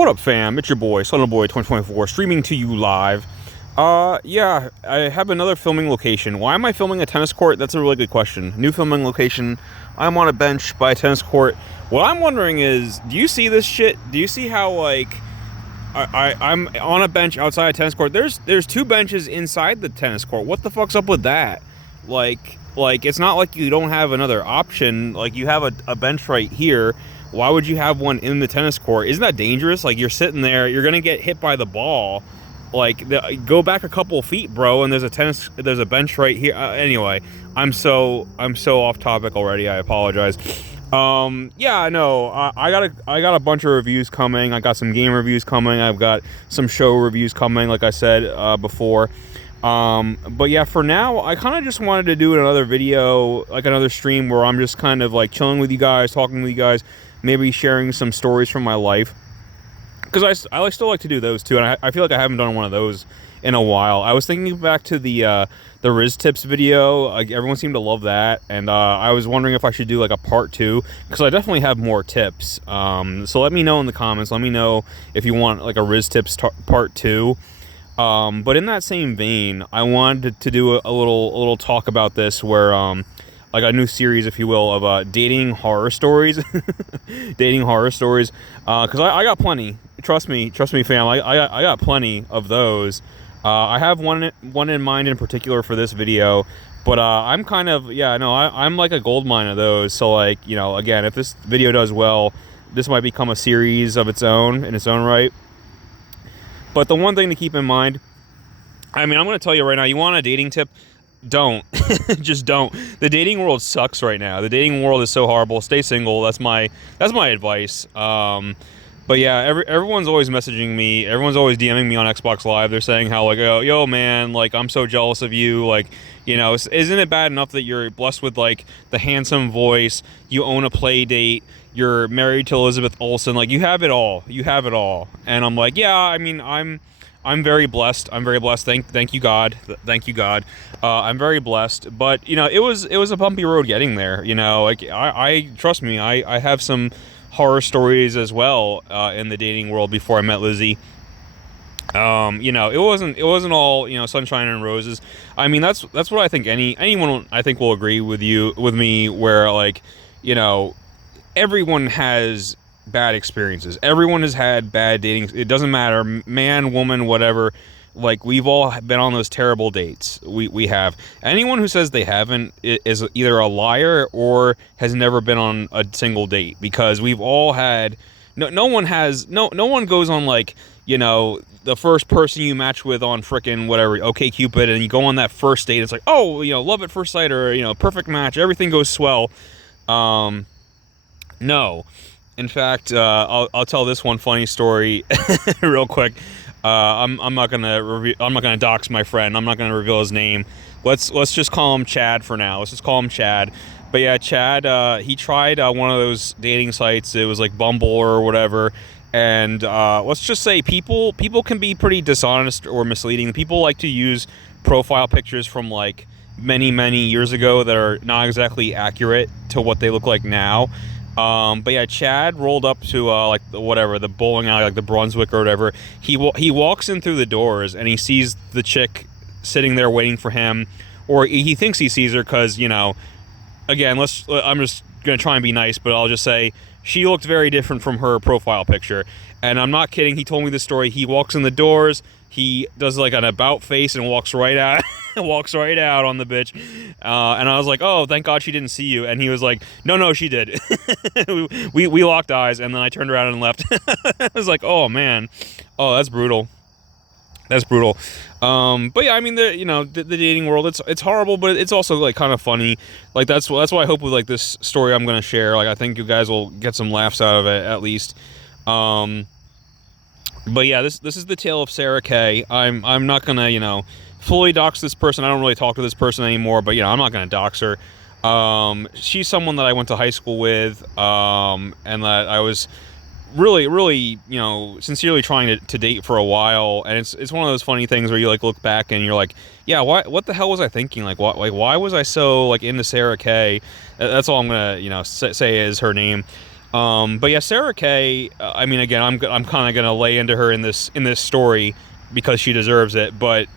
What up, fam? It's your boy, Boy 2024, streaming to you live. Yeah, I have another filming location. Why am I filming a tennis court? That's a really good question. New filming location. I'm on a bench by a tennis court. What I'm wondering is, do you see this shit? Do you see how, like, I'm on a bench outside a tennis court? There's two benches inside the tennis court. What the fuck's up with that? Like it's not like you don't have another option. Like, you have a bench right here. Why would you have one in the tennis court? Isn't that dangerous? Like, you're sitting there, you're gonna get hit by the ball. Like, go back a couple feet, bro, and there's a bench right here. Anyway, I'm so off topic already. I apologize. Yeah, no, I got a bunch of reviews coming. I got some game reviews coming. I've got some show reviews coming, like I said before. But yeah, for now, I kind of just wanted to do another video, like another stream where I'm just kind of like chilling with you guys, talking with you guys, maybe sharing some stories from my life. Because I still like to do those too, and I feel like I haven't done one of those in a while. I was thinking back to the Riz Tips video. Like, everyone seemed to love that, and I was wondering if I should do like a part 2, because I definitely have more tips. So let me know in the comments. Let me know if you want like a Riz Tips part 2. But in that same vein, I wanted to do a little talk about this, where like a new series, if you will, of dating horror stories. Dating horror stories, because I got plenty. Trust me, fam. I got plenty of those. I have one in mind in particular for this video, but I'm kind of, yeah, no, I'm like a gold mine of those. So, like, you know, again, if this video does well, this might become a series of its own in its own right. But the one thing to keep in mind, I mean, I'm going to tell you right now, you want a dating tip? Don't. Just don't. The dating world sucks right now. The dating world is so horrible. Stay single. That's my advice. But yeah, everyone's always messaging me. Everyone's always DMing me on Xbox Live. They're saying how, like, yo, man, like, I'm so jealous of you. Like, you know, isn't it bad enough that you're blessed with, like, the handsome voice, you own a play date, you're married to Elizabeth Olsen, like, you have it all. You have it all. And I'm like, yeah, I mean, I'm very blessed. I'm very blessed. Thank you, God. Thank you, God. I'm very blessed. But, you know, it was a bumpy road getting there. You know, like, I trust me, I have some horror stories as well in the dating world before I met Lizzie. You know, it wasn't all, you know, sunshine and roses. I mean, that's what I think anyone I think will agree with me, where, like, you know, everyone has bad experiences. Everyone has had bad dating. It doesn't matter, man, woman, whatever. Like, we've all been on those terrible dates. We have. Anyone who says they haven't is either a liar or has never been on a single date, because we've all had. No one goes on, like, you know, the first person you match with on frickin' whatever, OkCupid, and you go on that first date. It's like, oh, you know, love at first sight, or, you know, perfect match. Everything goes swell. No. In fact, I'll tell this one funny story real quick. I'm not gonna dox my friend. I'm not gonna reveal his name. Let's just call him Chad for now. Let's just call him Chad. But yeah, Chad, he tried one of those dating sites. It was like Bumble or whatever. And let's just say people can be pretty dishonest or misleading. People like to use profile pictures from, like, many years ago that are not exactly accurate to what they look like now. But yeah, Chad rolled up to like the bowling alley, like the Brunswick or whatever. He walks in through the doors and he sees the chick sitting there waiting for him, or he thinks he sees her, because, you know, again, I'm just gonna try and be nice, but I'll just say she looked very different from her profile picture. And I'm not kidding. He told me the story. He walks in the doors. He does like an about face and walks right out. Walks right out on the bitch. And I was like, oh, thank God she didn't see you. And he was like, no, she did. we locked eyes, and then I turned around and left. I was like, oh, man. Oh, that's brutal. That's brutal. But yeah, I mean, the dating world, it's horrible, but it's also, like, kind of funny. Like, that's why I hope with, like, this story I'm gonna share, like, I think you guys will get some laughs out of it, at least. But yeah, this is the tale of Sarah K. I'm not gonna, you know, fully dox this person. I don't really talk to this person anymore, but, you know, I'm not gonna dox her. She's someone that I went to high school with, and that I was really, you know, sincerely trying to date for a while. And it's one of those funny things where you, like, look back and you're like, yeah, what the hell was I thinking? Like, why was I so, like, into Sarah K? That's all I'm gonna, you know, say is her name. But yeah, Sarah Kay. I mean, again, I'm kind of gonna lay into her in this story because she deserves it. But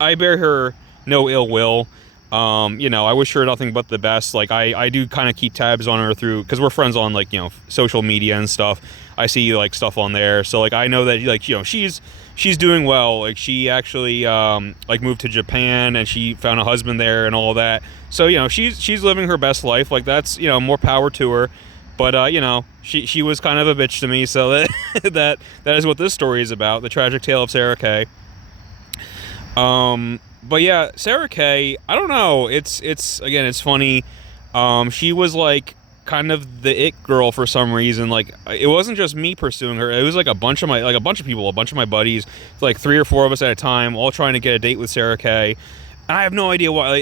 I bear her no ill will. I wish her nothing but the best. Like I do kind of keep tabs on her through because we're friends on like social media and stuff. I see like stuff on there, so like I know that like she's doing well. Like she actually like moved to Japan and she found a husband there and all that. So she's living her best life. Like that's more power to her. But she was kind of a bitch to me, so that that is what this story is about, the tragic tale of Sarah Kay. But yeah, Sarah Kay, I don't know. It's again, it's funny. She was like kind of the it girl for some reason. Like it wasn't just me pursuing her. It was like a bunch of people, a bunch of my buddies, like 3 or 4 of us at a time, all trying to get a date with Sarah Kay. I have no idea why.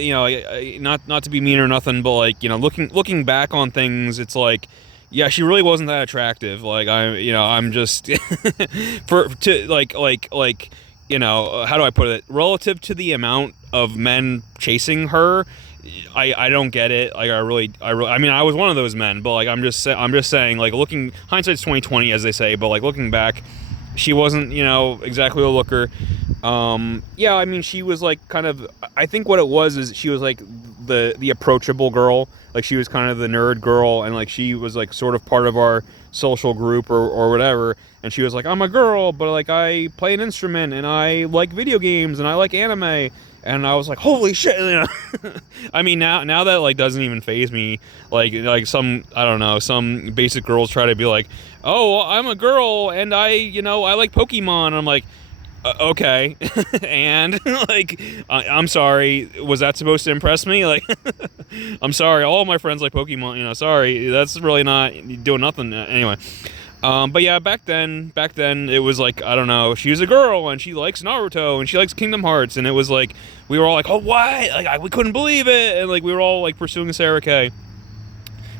Not to be mean or nothing, but like looking back on things, it's like, yeah, she really wasn't that attractive. Like I'm just for to how do I put it? Relative to the amount of men chasing her, I don't get it. Like I mean, I was one of those men, but like I'm just saying, like looking hindsight's 20/20 as they say, but like looking back, she wasn't exactly a looker. Yeah, I mean, she was like kind of, I think what it was is she was like the approachable girl. Like she was kind of the nerd girl, and like she was like sort of part of our social group or whatever. And she was like, I'm a girl, but like I play an instrument and I like video games and I like anime. And I was like, holy shit, I mean, now that like doesn't even faze me. Like some, I don't know, some basic girls try to be like, oh, I'm a girl and I like Pokemon. And I'm like, okay. And like I'm sorry, was that supposed to impress me? Like I'm sorry, all of my friends like Pokemon. Sorry, that's really not doing nothing. Anyway, but yeah, back then it was like, I don't know, she was a girl and she likes Naruto and she likes Kingdom Hearts, and it was like we were all like, oh, what? Like we couldn't believe it, and like we were all like pursuing Sarah Kay,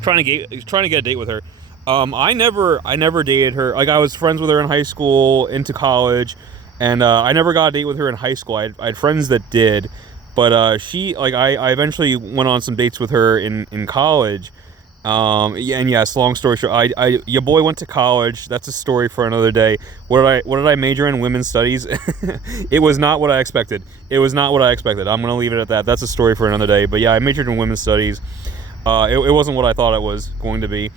trying to get a date with her. I never dated her. Like I was friends with her in high school, into college. And I never got a date with her in high school. I had friends that did, but she, like, I eventually went on some dates with her in college. Yeah, and yes, long story short, your boy went to college. That's a story for another day. What did I major in? Women's studies. It was not what I expected. I'm gonna leave it at that. That's a story for another day. But yeah, I majored in women's studies. It wasn't what I thought it was going to be.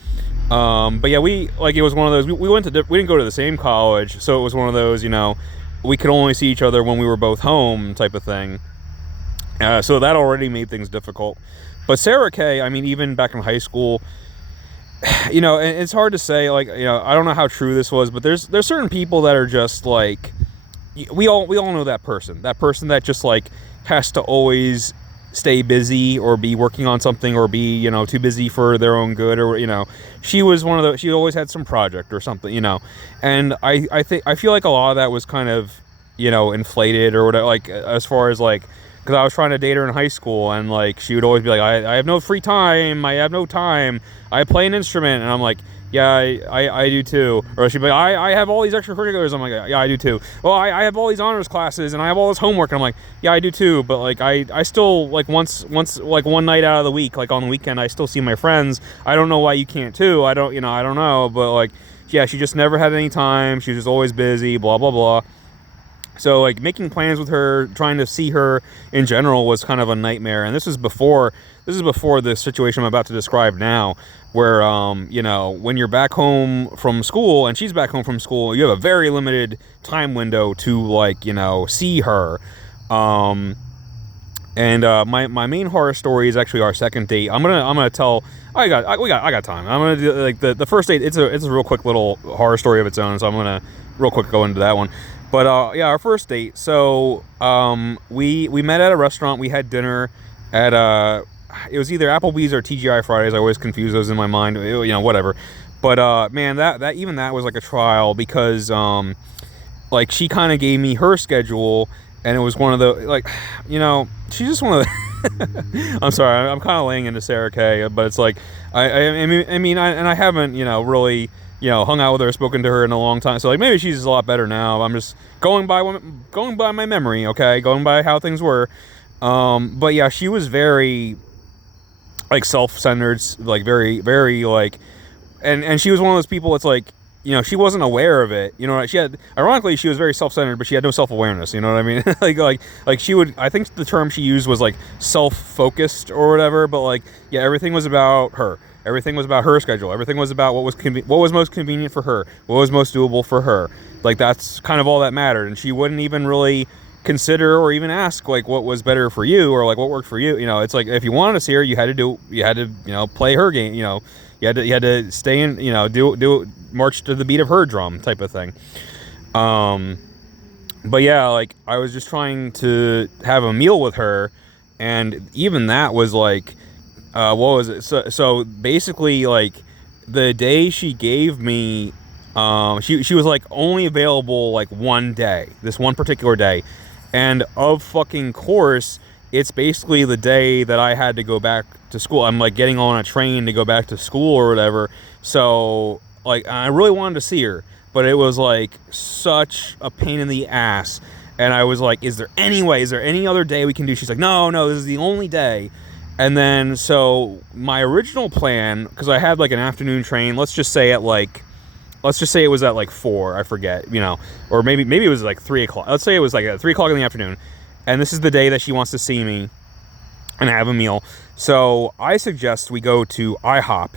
But yeah, it was one of those. We didn't go to the same college, so it was one of those. We could only see each other when we were both home, type of thing. So that already made things difficult. But Sarah Kay, I mean, even back in high school, and it's hard to say. Like, I don't know how true this was, but there's certain people that are just like, we all know that person that just like has to always stay busy or be working on something or be too busy for their own good, or she was one of those. She always had some project or something, and I feel like a lot of that was kind of inflated or whatever, like as far as like, because I was trying to date her in high school, and like she would always be like, I have no free time, I have no time, I play an instrument, and I'm like, yeah, I do too. Or she'd be like, I have all these extracurriculars. I'm like, yeah, I do too. Well, I have all these honors classes and I have all this homework. And I'm like, yeah, I do too. But like, I still like once like one night out of the week, like on the weekend, I still see my friends. I don't know why you can't too. I don't know. But like, yeah, she just never had any time. She was just always busy, blah, blah, blah. So like making plans with her, trying to see her in general was kind of a nightmare. And this is before the situation I'm about to describe now, where when you're back home from school and she's back home from school, you have a very limited time window to like see her. And my main horror story is actually our second date. I'm gonna tell. I got time. I'm gonna do like the first date. It's a real quick little horror story of its own. So I'm gonna real quick go into that one. But yeah, our first date. So we met at a restaurant. We had dinner at it was either Applebee's or TGI Fridays. I always confuse those in my mind. Whatever. But man, that even that was like a trial, because like she kind of gave me her schedule, and it was one of the like, she's just one of the. I'm sorry, I'm kind of laying into Sarah Kay, but it's like I mean, I haven't really hung out with her, spoken to her in a long time. So like maybe she's a lot better now. I'm just going by my memory, okay, going by how things were. But yeah, she was very like self-centered, like very, very like, and she was one of those people. It's like, you know, she wasn't aware of it. You know, she had, ironically, she was very self-centered, but she had no self-awareness. You know what I mean? like she would. I think the term she used was like self-focused or whatever. But like, yeah, everything was about her. Everything was about her schedule. Everything was about what was most convenient for her, what was most doable for her. Like, that's kind of all that mattered. And she wouldn't even really consider or even ask like what was better for you or like what worked for you. You know, it's like if you wanted to see her, you had to play her game. You know, you had to stay in, you know, do march to the beat of her drum type of thing. But yeah, like I was just trying to have a meal with her, and even that was like, what was it? So basically, like the day she gave me, she was like only available like one day, this one particular day, and of fucking course, it's basically the day that I had to go back to school. I'm like getting on a train to go back to school or whatever. So like I really wanted to see her, but it was like such a pain in the ass. And I was like, is there any other day we can do? She's like, no, this is the only day. And then, so my original plan, because I had like an afternoon train, let's just say it was at like 4, I forget, you know, or maybe it was like 3 o'clock. Let's say it was like at 3 o'clock in the afternoon. And this is the day that she wants to see me and have a meal. So I suggest we go to IHOP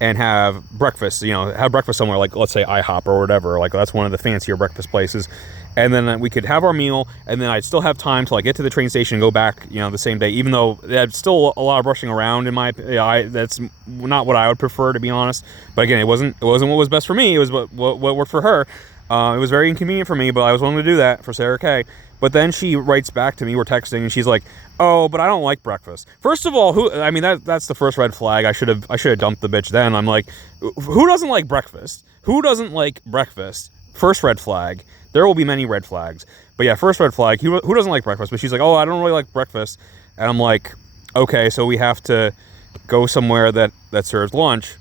and have breakfast, you know, have breakfast somewhere, like let's say IHOP or whatever, like that's one of the fancier breakfast places. And then we could have our meal, and then I'd still have time to like get to the train station and go back, you know, the same day, even though that's still a lot of rushing around in my, that's not what I would prefer, to be honest. But again, it wasn't what was best for me. It was what worked for her. It was very inconvenient for me, but I was willing to do that for Sarah Kay. But then she writes back to me, we're texting, and she's like, oh, but I don't like breakfast. First of all, that's the first red flag. I should have dumped the bitch then. I'm like, who doesn't like breakfast? Who doesn't like breakfast? First red flag. There will be many red flags. But yeah, first red flag, who doesn't like breakfast? But she's like, oh, I don't really like breakfast. And I'm like, okay, so we have to go somewhere that serves lunch.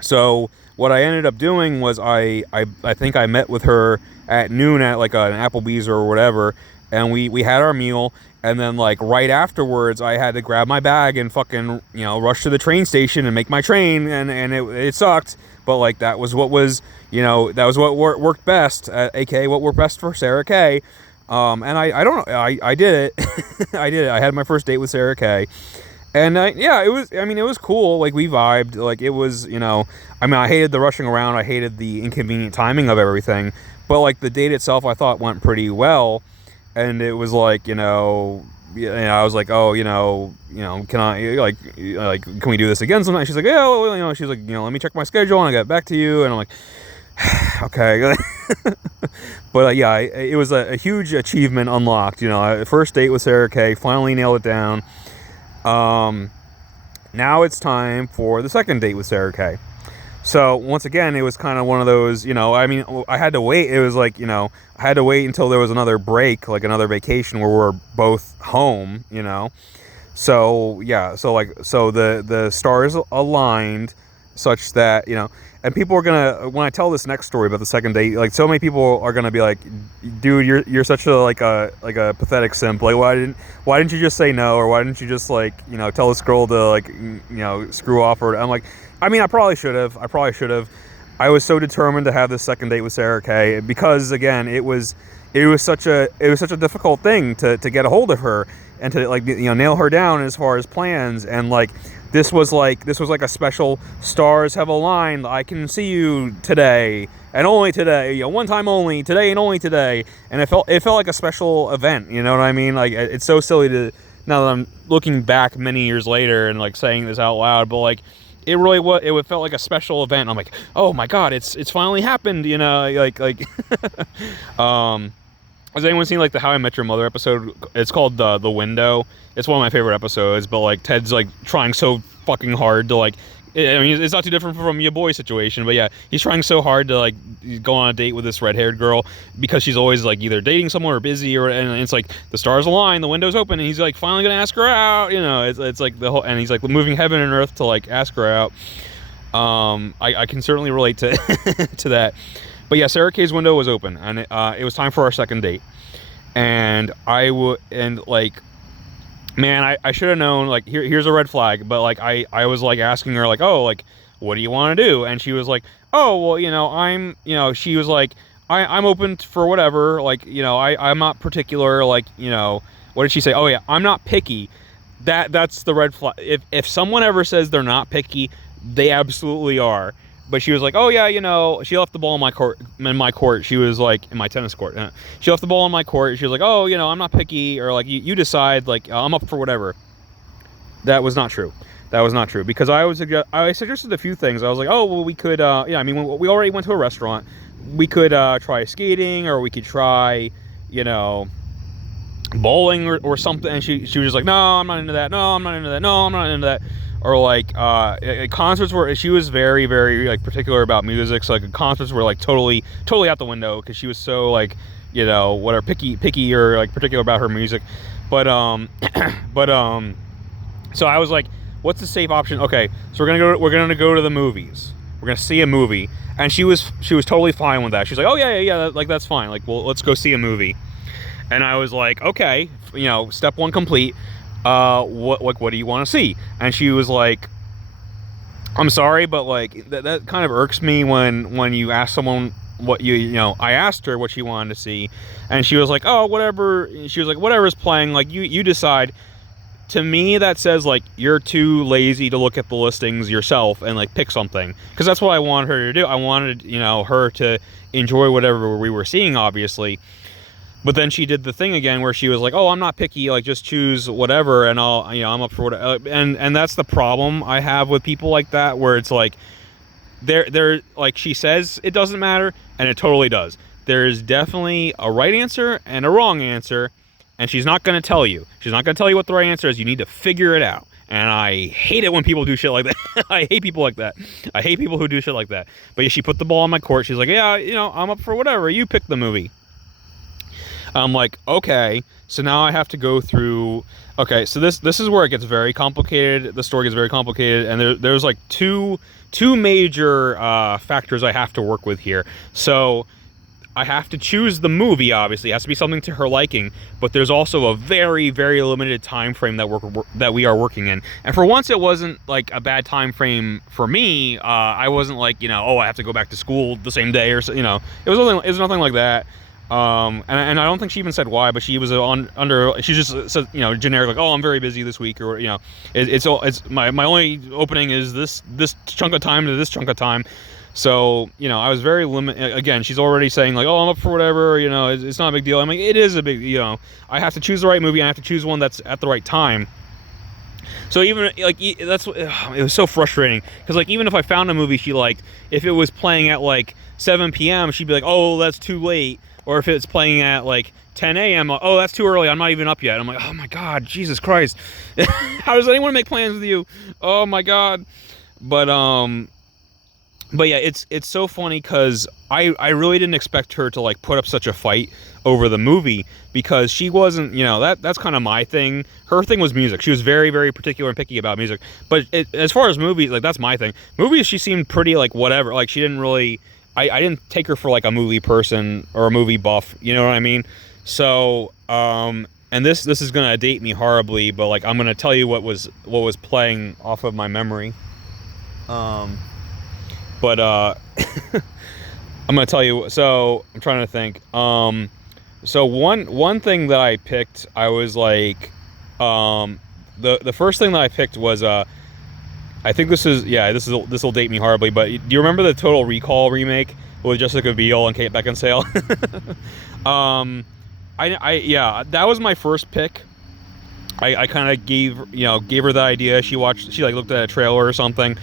So what I ended up doing was I think I met with her at noon at like an Applebee's or whatever, and we had our meal, and then like right afterwards I had to grab my bag and fucking, you know, rush to the train station and make my train, and it sucked, but like that was what was, you know, that was what worked best, aka what worked best for Sarah Kay. And I did it. I did it. I had my first date with Sarah Kay. And yeah, it was cool. Like we vibed. Like it was, you know, I hated the rushing around. I hated the inconvenient timing of everything. But like the date itself, I thought went pretty well. And it was like, you know, I was like, oh, you know, can I can we do this again sometime? She's like, yeah, well, you know, she's like, you know, let me check my schedule and I get back to you. And I'm like, okay. But yeah, it was a huge achievement unlocked. You know, first date with Sarah Kay, finally nailed it down. Now it's time for the second date with Sarah Kay. So once again, it was kind of one of those, you know, I mean, I had to wait. It was like, you know, I had to wait until there was another break, like another vacation where we're both home, you know. So yeah, so the stars aligned such that, you know, and people are gonna, when I tell this next story about the second date, like so many people are gonna be like, dude, you're such a like a pathetic simp. Like why didn't you just say no, or why didn't you just like, you know, tell this girl to like, you know, screw off? Or I'm like, I mean, I probably should have. I was so determined to have this second date with Sarah Kay because again, it was such a difficult thing to get a hold of her and to like, you know, nail her down as far as plans. And like this was like a special stars have aligned. I can see you today and only today, you know, one time only, today and only today. And it felt like a special event. You know what I mean? Like it's so silly to, now that I'm looking back many years later and like saying this out loud, but like it really was, it felt like a special event. I'm like, oh my God, it's finally happened. You know, like has anyone seen like the How I Met Your Mother episode? It's called The Window. It's one of my favorite episodes, but like Ted's like trying so fucking hard to like, I mean, it's not too different from your boy situation, but yeah, he's trying so hard to like go on a date with this red-haired girl because she's always like either dating someone or busy, or and it's like the stars align, the window's open, and he's like finally gonna ask her out. You know, it's like the whole, and he's like moving heaven and earth to like ask her out. I can certainly relate to to that. But yeah, Sarah Kay's window was open, and it was time for our second date. And man, I should have known, like, here's a red flag, but like I was like asking her like, oh, like what do you want to do? And she was like, oh, well, she was like, I'm open for whatever. Like, I'm not particular. Like, what did she say? Oh yeah, I'm not picky. That's the red flag. If someone ever says they're not picky, they absolutely are. But she was like, oh yeah, she left the ball in my court. She was like, in my tennis court. She left the ball in my court. She was like, oh, I'm not picky, or like you decide. Like, I'm up for whatever. That was not true. That was not true, because I suggested a few things. I was like, oh well, we could. We already went to a restaurant. We could try skating, or we could try, bowling or something. And she was just like, no, I'm not into that. No, I'm not into that. No, I'm not into that. Or like concerts were, she was very, very like particular about music. So like concerts were like totally out the window, because she was so like, whatever, picky or like particular about her music. But so I was like, what's the safe option? Okay, so we're gonna go to the movies. We're gonna see a movie. And she was totally fine with that. She's like, oh yeah, like that's fine. Like, well, let's go see a movie. And I was like, okay, step one complete. What do you want to see? And she was like, I'm sorry, but like that kind of irks me when you ask someone what I asked her what she wanted to see, and she was like, oh, whatever. She was like, whatever's playing, like you decide. To me, that says like you're too lazy to look at the listings yourself and like pick something, because that's what I wanted her to do. I wanted her to enjoy whatever we were seeing, obviously. But then she did the thing again where she was like, oh, I'm not picky, like just choose whatever, and I'm up for whatever. And that's the problem I have with people like that, where it's like they're like, she says it doesn't matter, and it totally does. There's definitely a right answer and a wrong answer, and she's not going to tell you. She's not going to tell you what the right answer is. You need to figure it out. And I hate it when people do shit like that. I hate people like that. I hate people who do shit like that. But yeah, she put the ball on my court. She's like, yeah, I'm up for whatever. You pick the movie. I'm like, okay, so now I have to go through. Okay, so this is where it gets very complicated. The story gets very complicated, and there's like two major factors I have to work with here. So I have to choose the movie. Obviously, it has to be something to her liking, but there's also a very, very limited time frame that we are working in. And for once, it wasn't like a bad time frame for me. I wasn't like, oh, I have to go back to school the same day, or it was nothing like that. And I don't think she even said why, but she was she just said, generic, like, oh, I'm very busy this week, or, it's my only opening is this chunk of time to this chunk of time. So, I was very limited. Again, she's already saying like, oh, I'm up for whatever, it's not a big deal. I'm like, it is a big, I have to choose the right movie, and I have to choose one that's at the right time. So even like, it was so frustrating, because like, even if I found a movie she liked, if it was playing at like 7 p.m., she'd be like, oh, that's too late. Or if it's playing at like 10 a.m., oh, that's too early, I'm not even up yet. I'm like, oh my God, Jesus Christ. How does anyone make plans with you? Oh my God. But yeah, it's so funny, because I really didn't expect her to like put up such a fight over the movie, because she wasn't, that's kind of my thing. Her thing was music. She was very, very particular and picky about music. But as far as movies, like, that's my thing. Movies, she seemed pretty like whatever. Like, she didn't really, I didn't take her for like a movie person or a movie buff, you know what I mean? So, and this is gonna date me horribly, but like, I'm gonna tell you what was playing off of my memory. I'm gonna tell you. So I'm trying to think. So one thing that I picked, I was like, the first thing that I picked was I think this will date me horribly, but do you remember the Total Recall remake with Jessica Biel and Kate Beckinsale? That was my first pick. I kind of gave her the idea. She like looked at a trailer or something.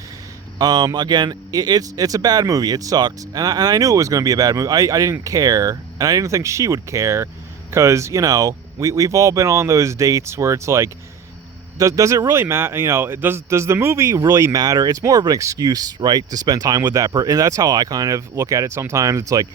Again, it's a bad movie. It sucked, and I knew it was going to be a bad movie. I didn't care, and I didn't think she would care, because we've all been on those dates where it's like, does it really matter? Does the movie really matter? It's more of an excuse, right, to spend time with that person, and that's how I kind of look at it sometimes. It's like,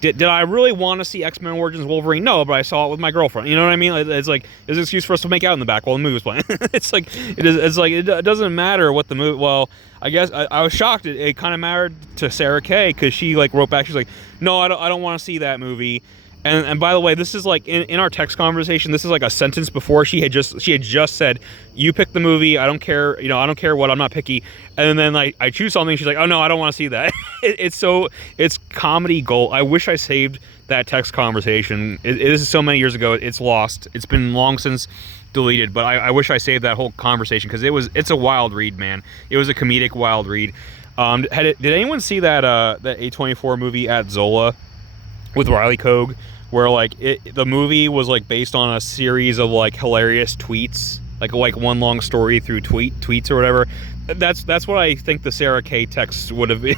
did I really want to see X-Men Origins Wolverine? No, but I saw it with my girlfriend. You know what I mean? It's like, it's an excuse for us to make out in the back while the movie was playing. It's like, it doesn't matter what the movie. Well, I guess I was shocked. It kind of mattered to Sarah Kay, because she like wrote back. She's like, no, I don't want to see that movie. And by the way, this is like in our text conversation, this is like a sentence before she had just said, "You pick the movie. I don't care. I don't care what. I'm not picky." And then like I choose something. She's like, "Oh no, I don't want to see that." It's comedy gold. I wish I saved that text conversation. This is so many years ago. It's lost. It's been long since deleted. But I wish I saved that whole conversation because it's a wild read, man. It was a comedic wild read. Did anyone see that A24 movie At Zola with Riley Cogue, where like the movie was like based on a series of like hilarious tweets, like one long story through tweets or whatever. That's what I think the Sarah Kay texts would have been.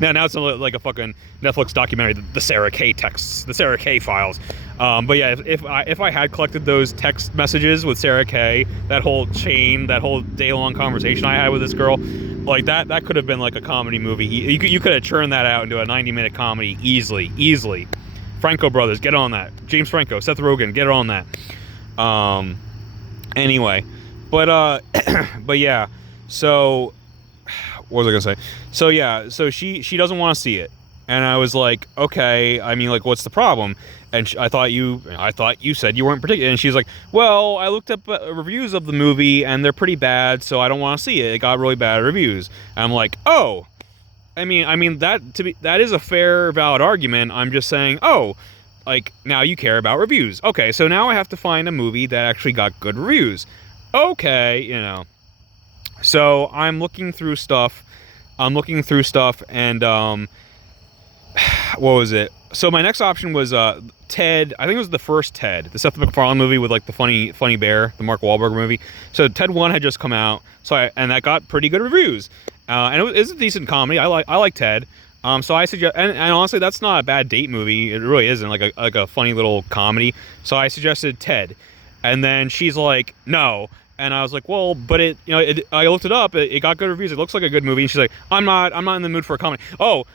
now it's like a fucking Netflix documentary, the Sarah Kay texts, the Sarah Kay files. But yeah, if I had collected those text messages with Sarah Kay, that whole chain, that whole day-long conversation I had with this girl, like that could have been like a comedy movie. You could have churned that out into a 90-minute comedy easily. Franco brothers, get on that. James Franco, Seth Rogen, get on that. Anyway, but yeah. So what was I gonna say? So yeah, so she doesn't want to see it, and I was like, okay. I mean, like, what's the problem? And I thought you said you weren't particular. And she's like, well, I looked up reviews of the movie, and they're pretty bad, so I don't want to see it. It got really bad reviews. And I'm like, oh. I mean that is a fair, valid argument. I'm just saying, oh, like, now you care about reviews. Okay, so now I have to find a movie that actually got good reviews. Okay, So I'm looking through stuff, and what was it? So my next option was Ted. I think it was the first Ted, the Seth MacFarlane movie with like the funny bear, the Mark Wahlberg movie. So Ted 1 had just come out, and that got pretty good reviews. And it was a decent comedy. I like Ted. So I suggest, and honestly, that's not a bad date movie. It really isn't, like a funny little comedy. So I suggested Ted, and then she's like, no. And I was like, well, but I looked it up. It got good reviews. It looks like a good movie. And she's like, I'm not in the mood for a comedy. Oh,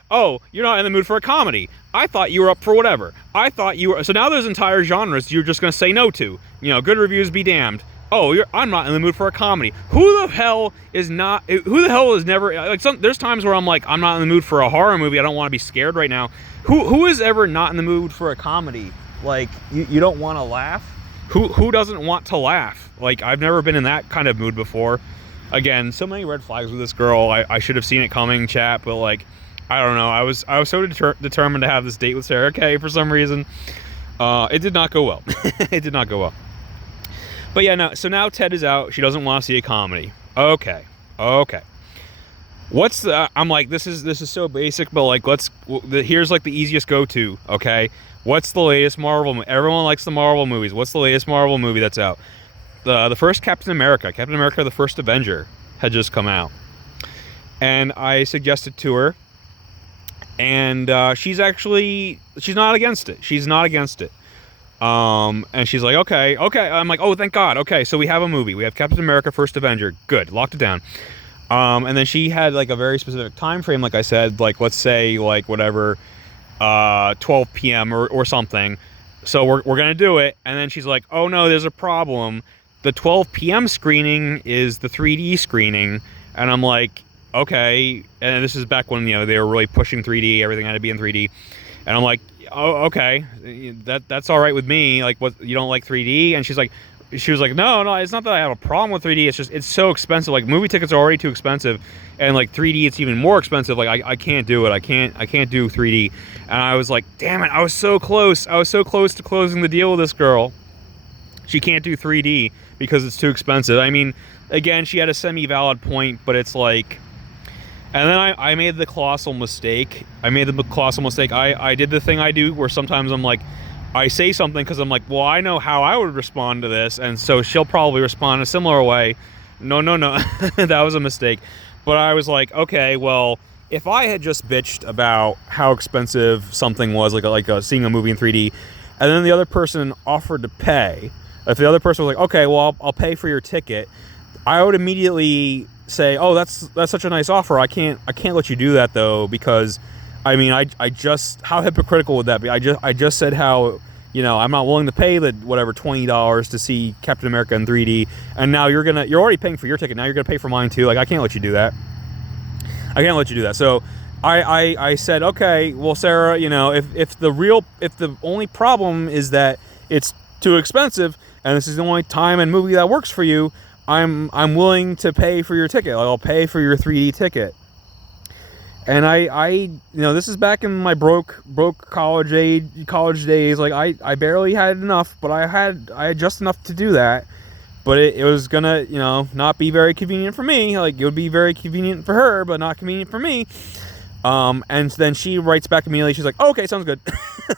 you're not in the mood for a comedy. I thought you were up for whatever. I thought you were. So now there's entire genres you're just going to say no to. Good reviews be damned. Oh, I'm not in the mood for a comedy. Who the hell is never, like, there's times where I'm like, I'm not in the mood for a horror movie. I don't want to be scared right now. Who is ever not in the mood for a comedy? Like, you don't want to laugh? Who doesn't want to laugh? Like, I've never been in that kind of mood before. Again, so many red flags with this girl. I should have seen it coming, chat, but like, I don't know. I was so determined to have this date with Sarah Kay for some reason. It did not go well. It did not go well. But yeah, no. So now Ted is out. She doesn't want to see a comedy. Okay. What's the? I'm like, this is so basic, but like, here's like the easiest go-to. Okay. What's the latest Marvel movie? Everyone likes the Marvel movies. What's the latest Marvel movie that's out? The first Captain America, the First Avenger, had just come out. And I suggested to her, and she's not against it. She's not against it. And she's like, okay. I'm like, oh, thank God. Okay, so we have a movie. We have Captain America, First Avenger. Good, locked it down. And then she had like a very specific time frame, like I said, like, let's say, like, whatever, 12 p.m. or something. So we're gonna do it. And then she's like, oh no, there's a problem. The 12 p.m. screening is the 3D screening. And I'm like, okay. And this is back when, they were really pushing 3D. Everything had to be in 3D. And I'm like, oh, okay, that's all right with me. Like, what, you don't like 3D? And she was like, no, it's not that I have a problem with 3D. It's just, it's so expensive. Like, movie tickets are already too expensive, and like 3D, it's even more expensive. Like, I can't do it. I can't do 3D. And I was like, damn it, I was so close to closing the deal with this girl. She can't do 3D because it's too expensive. I mean, again, she had a semi-valid point, but it's like. And then I made the colossal mistake. I did the thing I do where sometimes I'm like, I say something because I'm like, well, I know how I would respond to this, and so she'll probably respond a similar way. No. That was a mistake. But I was like, okay, well, if I had just bitched about how expensive something was, like seeing a movie in 3D, and then the other person offered to pay, if the other person was like, okay, well, I'll pay for your ticket, I would immediately say, oh, that's such a nice offer. I can't let you do that though, because I mean, I just, how hypocritical would that be? I just said how, I'm not willing to pay the whatever $20 to see Captain America in 3D, and now you're already paying for your ticket. Now you're gonna pay for mine too. Like, I can't let you do that. So I said, okay, well, Sarah, you know, if the only problem is that it's too expensive and this is the only time and movie that works for you, I'm willing to pay for your ticket. Like, I'll pay for your 3D ticket. And I you know, this is back in my broke college days. Like, I barely had enough, but I had just enough to do that. But it was gonna, you know, not be very convenient for me. Like, it would be very convenient for her, but not convenient for me. And then she writes back immediately. She's like, oh, okay, sounds good.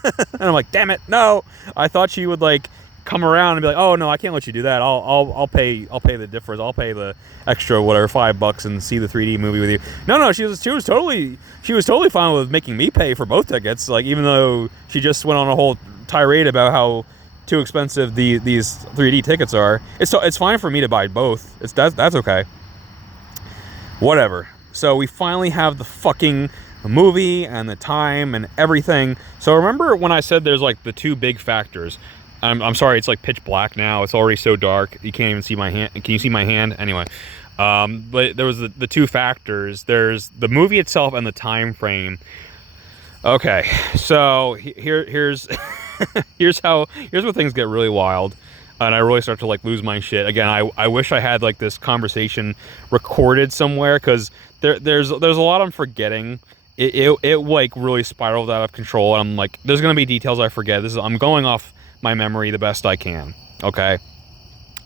And I'm like, damn it, no. I thought she would like come around and be like, oh no, I can't let you do that. I'll pay the difference. I'll pay the extra whatever $5 and see the 3D movie with you. No, she was totally fine with making me pay for both tickets. Like, even though she just went on a whole tirade about how too expensive these 3D tickets are. It's fine for me to buy both. That's okay. Whatever. So we finally have the fucking movie and the time and everything. So remember when I said there's like the two big factors? I'm sorry, it's like pitch black now. It's already so dark. You can't even see my hand. Can you see my hand? Anyway. But there was the two factors. There's the movie itself and the time frame. Okay, so here's here's where things get really wild, and I really start to like lose my shit. Again, I wish I had like this conversation recorded somewhere, because there's a lot I'm forgetting. It like really spiraled out of control, and I'm like, there's gonna be details I forget. I'm going off my memory the best I can. Okay,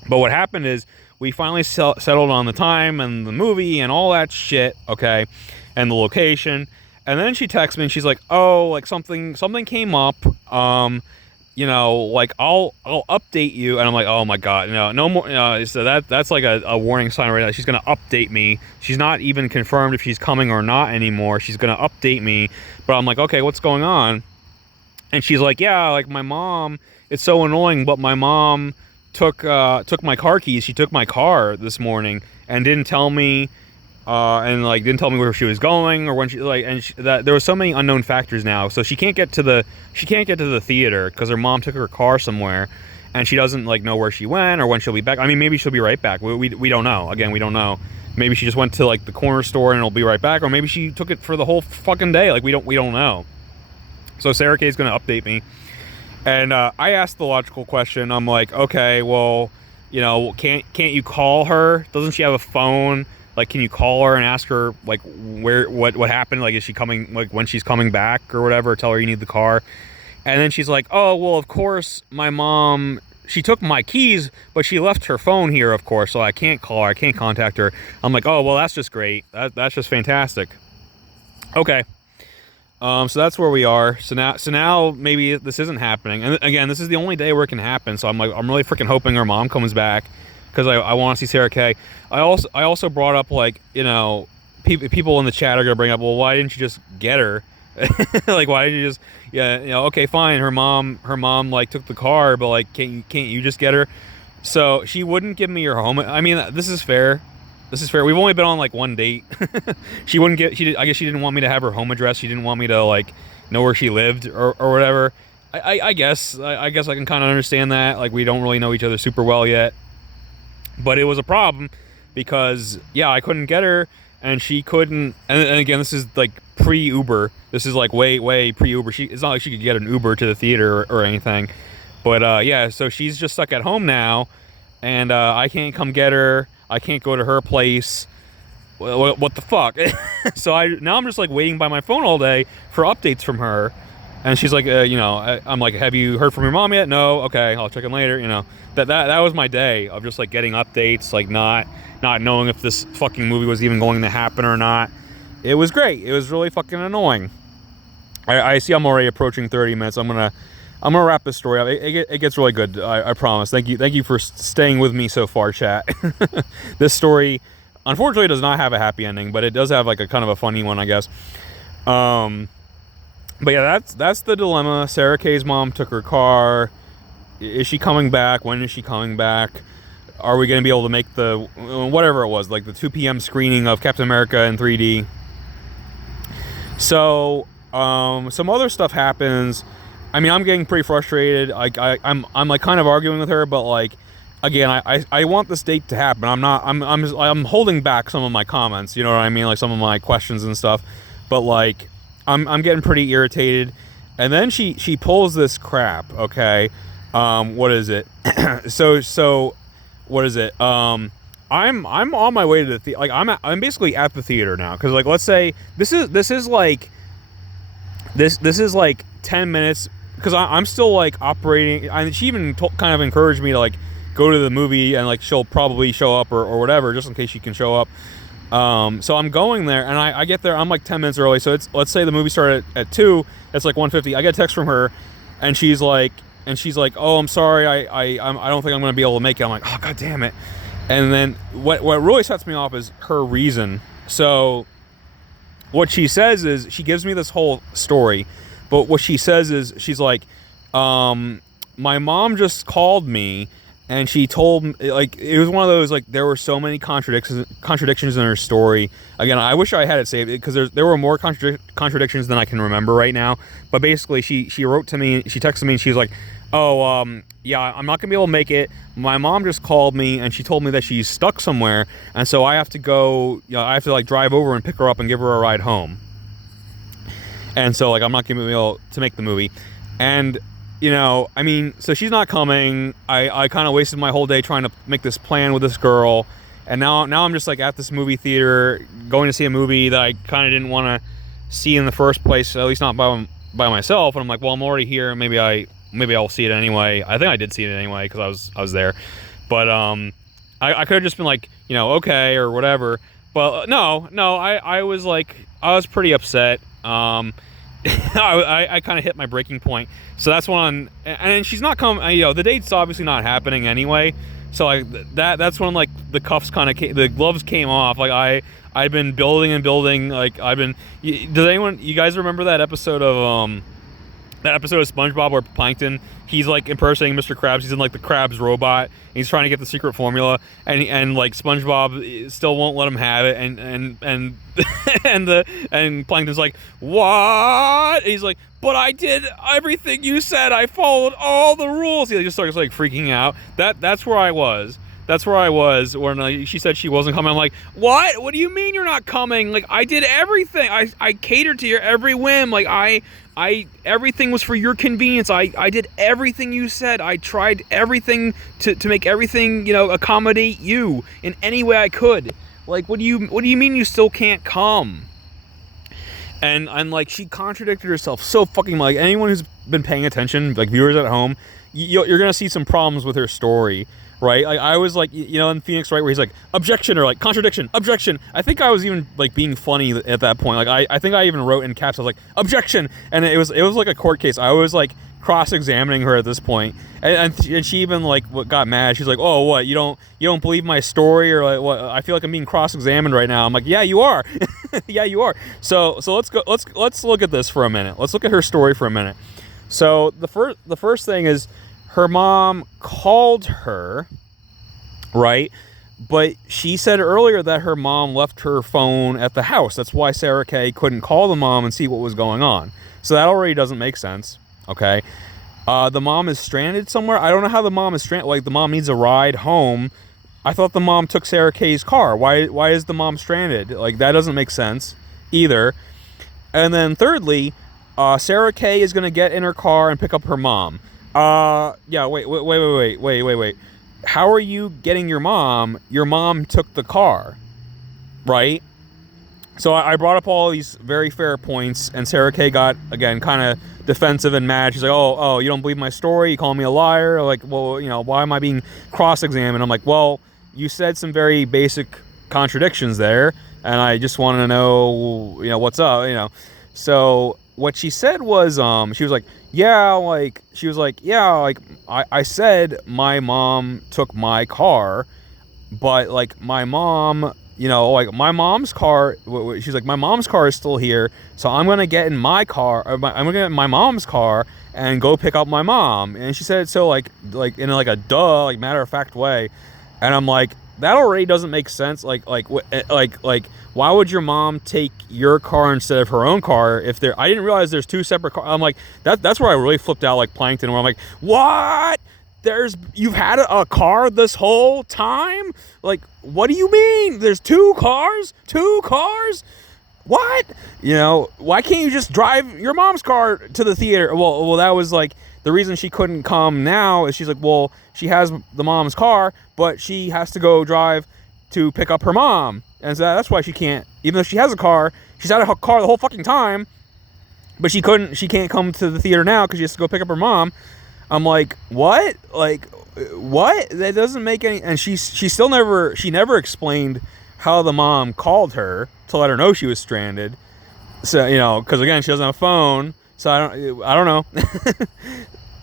but what happened is we finally settled on the time and the movie and all that shit. Okay, and the location. And then she texts me and she's like, oh, like something came up. You know, like I'll update you. And I'm like, oh my God, no more. So that's like a warning sign right now. She's going to update me. She's not even confirmed if she's coming or not anymore. She's going to update me. But I'm like, okay, what's going on? And she's like, yeah, like my mom, it's so annoying, but my mom took my car keys. She took my car this morning and didn't tell me. And like didn't tell me where she was going or when she like, and that there were so many unknown factors now. So she can't get to the theater because her mom took her car somewhere, and she doesn't like know where she went or when she'll be back. I mean, maybe she'll be right back. We don't know. Again, we don't know. Maybe she just went to like the corner store and it'll be right back, or maybe she took it for the whole fucking day. Like we don't know. So Sarah Kay's gonna update me, and I asked the logical question. I'm like, okay, well, you know, can't you call her? Doesn't she have a phone? Like, can you call her and ask her, like, what happened? Like, is she coming, like, when she's coming back or whatever, tell her you need the car. And then she's like, oh, well, of course, my mom, she took my keys, but she left her phone here, of course, so I can't call her, I can't contact her. I'm like, oh, well, that's just great. That's just fantastic. Okay. So that's where we are. So now maybe this isn't happening. And again, this is the only day where it can happen. So I'm really freaking hoping her mom comes back, because I want to see Sarah Kay. I also brought up, like, you know, people in the chat are gonna bring up, well, why didn't you just get her? Like, why didn't you just, yeah, you know, okay, fine, her mom like took the car, but like, can't you just get her? So she wouldn't give me her home. I mean, this is fair. We've only been on like one date. She wouldn't get. I guess she didn't want me to have her home address. She didn't want me to like know where she lived or whatever. I guess I can kind of understand that. Like, we don't really know each other super well yet. But it was a problem because, yeah, I couldn't get her, and she couldn't. And again, this is like pre-Uber. This is like way pre-Uber. It's not like she could get an Uber to the theater or anything. But yeah, so she's just stuck at home now, and I can't come get her. I can't go to her place. What the fuck? So now I'm just like waiting by my phone all day for updates from her. And she's like, you know, I'm like, have you heard from your mom yet? No. Okay, I'll check in later. You know, that was my day of just like getting updates, like not knowing if this fucking movie was even going to happen or not. It was great. It was really fucking annoying. I see I'm already approaching 30 minutes. I'm gonna wrap this story up. It gets really good. I promise. Thank you for staying with me so far, chat. This story, unfortunately, does not have a happy ending, but it does have like a kind of a funny one, I guess. But yeah, that's the dilemma. Sarah Kay's mom took her car. Is she coming back? When is she coming back? Are we going to be able to make the, whatever it was, like the 2 p.m. screening of Captain America in 3D? So, some other stuff happens. I mean, I'm getting pretty frustrated. I'm like kind of arguing with her, but like, again, I want this date to happen. I'm holding back some of my comments. You know what I mean? Like some of my questions and stuff. but like I'm getting pretty irritated. And then she pulls this crap, okay? What is it? so what is it? I'm on my way to the theater. Like I'm basically at the theater now, cuz like let's say this is like 10 minutes, because I'm still like operating. And she even kind of encouraged me to like go to the movie, and like she'll probably show up or whatever, just in case she can show up. So I'm going there, and I get there. I'm like 10 minutes early. So let's say the movie started at 2. It's like 1:50. I get a text from her, and she's like, "Oh, I'm sorry. I don't think I'm gonna be able to make it." I'm like, "Oh, god damn it!" And then what really sets me off is her reason. So what she says is, she gives me this whole story, but what she says is, she's like, my mom just called me, and she told me, like, it was one of those, like, there were so many contradictions in her story. Again, I wish I had it saved, because there were more contradictions than I can remember right now. But basically, she wrote to me, she texted me, and she was like, "Oh, yeah, I'm not gonna be able to make it. My mom just called me, and she told me that she's stuck somewhere, and so I have to go, I have to like drive over and pick her up and give her a ride home. And so like I'm not gonna be able to make the movie." And I mean, so she's not coming. I kind of wasted my whole day trying to make this plan with this girl, and now I'm just like at this movie theater going to see a movie that I kind of didn't want to see in the first place, at least not by myself. And I'm like, well, I'm already here. Maybe I'll see it anyway. I think I did see it anyway because I was there. But I could have just been like, okay or whatever. But no, I was like, I was pretty upset. I kind of hit my breaking point. So that's when, and she's not coming. The date's obviously not happening anyway. So like that's when like the cuffs kind of the gloves came off. Like I've been building and building. Like does anyone, you guys remember that episode of SpongeBob where Plankton, he's like impersonating Mr. Krabs. He's in like the Krabs robot. And he's trying to get the secret formula, and like SpongeBob still won't let him have it. And Plankton's like, "What?" And he's like, "But I did everything you said. I followed all the rules." He just starts like freaking out. That's where I was. That's where I was when she said she wasn't coming. I'm like, what? What do you mean you're not coming? Like, I did everything. I catered to your every whim. Like, everything was for your convenience. I did everything you said. I tried everything to make everything, accommodate you in any way I could. Like, what do you mean you still can't come? And like, she contradicted herself so fucking much. Like, anyone who's been paying attention, like viewers at home, you're gonna see some problems with her story. Right? Like, I was like, in Phoenix, right, where he's like, objection, or like, contradiction, objection. I think I was even like being funny at that point. Like, I think I even wrote in caps, I was like, objection. And it was like a court case. I was like cross-examining her at this point. And she even like got mad. She's like, "Oh, what? You don't believe my story, or like what? I feel like I'm being cross-examined right now." I'm like, "Yeah, you are." Yeah, you are. So let's look at this for a minute. Let's look at her story for a minute. So the first thing is, her mom called her, right? But she said earlier that her mom left her phone at the house. That's why Sarah Kay couldn't call the mom and see what was going on. So that already doesn't make sense, okay? The mom is stranded somewhere. I don't know how the mom is stranded. Like, the mom needs a ride home. I thought the mom took Sarah Kay's car. Why is the mom stranded? Like, that doesn't make sense either. And then thirdly, Sarah Kay is going to get in her car and pick up her mom. Yeah, wait. How are you getting your mom? Your mom took the car, right? So I brought up all these very fair points, and Sarah Kay got, again, kind of defensive and mad. She's like, oh, you don't believe my story? You call me a liar? Like, well, why am I being cross-examined? I'm like, well, you said some very basic contradictions there, and I just want to know, what's up, So what she said was, she was like, I said my mom took my car, but like my mom, my mom's car, she's like, my mom's car is still here, so I'm going to get in my car, I'm going to get in my mom's car and go pick up my mom. And she said it so like in like a matter of fact way. And I'm like, that already doesn't make sense. Like why would your mom take your car instead of her own car if there? I didn't realize there's two separate cars. I'm like, that's where I really flipped out, like Plankton, where I'm like, what? You've had a car this whole time? Like, what do you mean? There's two cars? what? You know, why can't you just drive your mom's car to the theater? Well, that was like the reason she couldn't come now is she's like, well, she has the mom's car, but she has to go drive to pick up her mom. And so that's why she can't, even though she has a car, she's out of her car the whole fucking time, but she can't come to the theater now because she has to go pick up her mom. I'm like, what? Like, what? That doesn't make any, and she never explained how the mom called her to let her know she was stranded. So, you know, because again, she doesn't have a phone, so I don't know.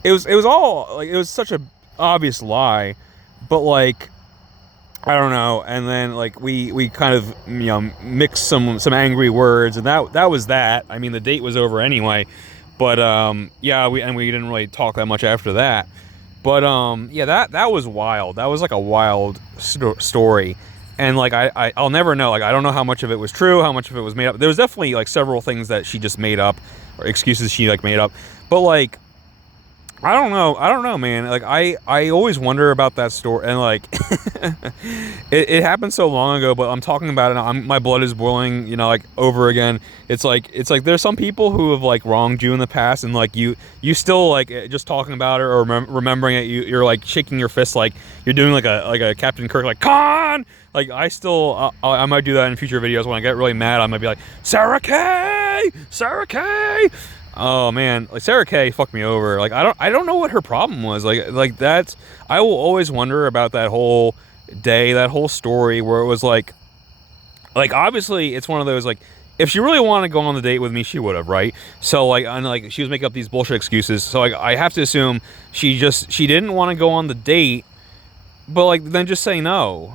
It was all like, it was such a obvious lie, but like, I don't know. And then like we kind of, you know, mixed some angry words, and that was that. I mean, the date was over anyway, but yeah, we didn't really talk that much after that. But yeah, that was wild. That was like a wild story. And like I'll never know. Like I don't know how much of it was true, how much of it was made up. There was definitely like several things that she just made up, or excuses she like made up. But like, I don't know, man. Like I always wonder about that story, and like it happened so long ago. But I'm talking about it. My blood is boiling, you know, like over again. It's like there's some people who have like wronged you in the past, and like you still like just talking about it or remembering it. You're like shaking your fist, like you're doing like a Captain Kirk, like con. Like I still I might do that in future videos when I get really mad. I might be like, Sarah Kay. Oh man, like Sarah Kay fucked me over. Like I don't know what her problem was. Like that's, I will always wonder about that whole day, that whole story where it was like obviously it's one of those, like, if she really wanted to go on the date with me, she would have, right? So like, and like she was making up these bullshit excuses. So like I have to assume she didn't want to go on the date, but like then just say no.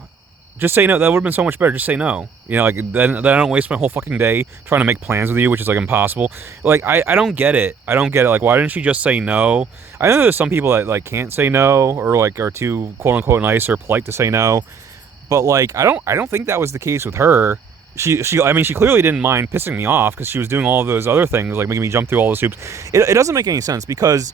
Just say no. That would have been so much better. Just say no. You know, like then I don't waste my whole fucking day trying to make plans with you, which is like impossible. Like I don't get it. I don't get it. Like, why didn't she just say no? I know there's some people that like can't say no, or like are too quote unquote nice or polite to say no. But like I don't think that was the case with her. I mean, she clearly didn't mind pissing me off because she was doing all of those other things, like making me jump through all the hoops. It doesn't make any sense because,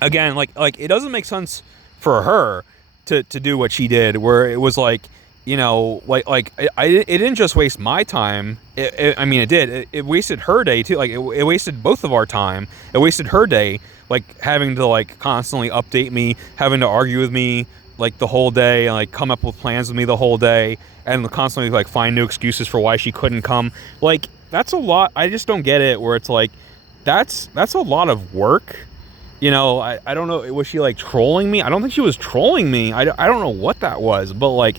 again, like it doesn't make sense for her to do what she did, where it was like, you know, like it didn't just waste my time. I mean, it did. It wasted her day too. Like it wasted both of our time. It wasted her day, like having to like constantly update me, having to argue with me like the whole day, and like come up with plans with me the whole day, and constantly like find new excuses for why she couldn't come. Like that's a lot. I just don't get it. Where it's like that's a lot of work. You know, I don't know, was she like trolling me? I don't think she was trolling me. I don't know what that was, but like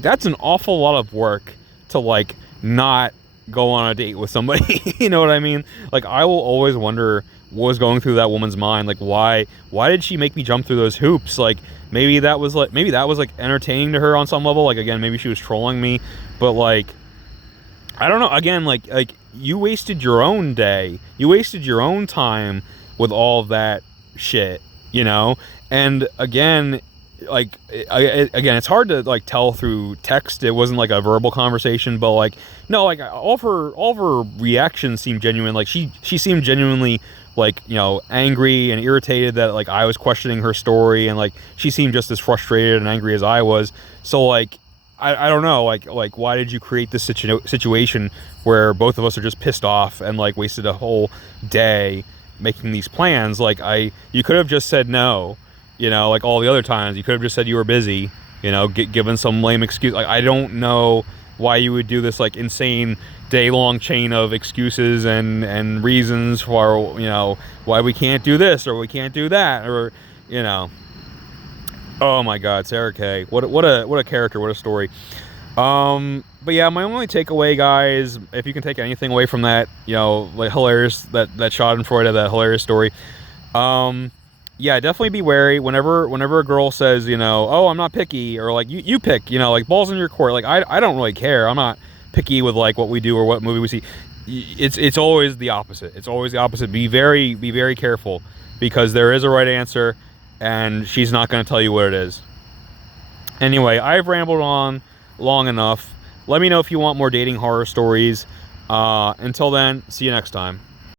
that's an awful lot of work to like not go on a date with somebody. You know what I mean? Like I will always wonder what was going through that woman's mind. Like why did she make me jump through those hoops? Like maybe that was like entertaining to her on some level. Like again, maybe she was trolling me, but like I don't know. Again, like you wasted your own day. You wasted your own time with all of that shit, you know. And again, like again, it's hard to like tell through text. It wasn't like a verbal conversation, but like no, like all of her reactions seemed genuine. Like she seemed genuinely like, you know, angry and irritated that like I was questioning her story, and like she seemed just as frustrated and angry as I was. So like I don't know, like why did you create this situation where both of us are just pissed off and like wasted a whole day making these plans? Like you could have just said no, you know, like all the other times. You could have just said you were busy, you know, given some lame excuse. Like I don't know why you would do this like insane day-long chain of excuses and reasons for, you know, why we can't do this or we can't do that, or, you know. Oh my God, Sarah Kay, what a character, what a story. But yeah, my only takeaway, guys, if you can take anything away from that, you know, like hilarious, that Schadenfreude, that hilarious story. Yeah, definitely be wary whenever a girl says, you know, oh, I'm not picky, or like you pick, you know, like balls in your court. Like I don't really care. I'm not picky with like what we do or what movie we see. It's always the opposite. It's always the opposite. Be very careful, because there is a right answer, and she's not going to tell you what it is. Anyway, I've rambled on long enough. Let me know if you want more dating horror stories. Until then, see you next time.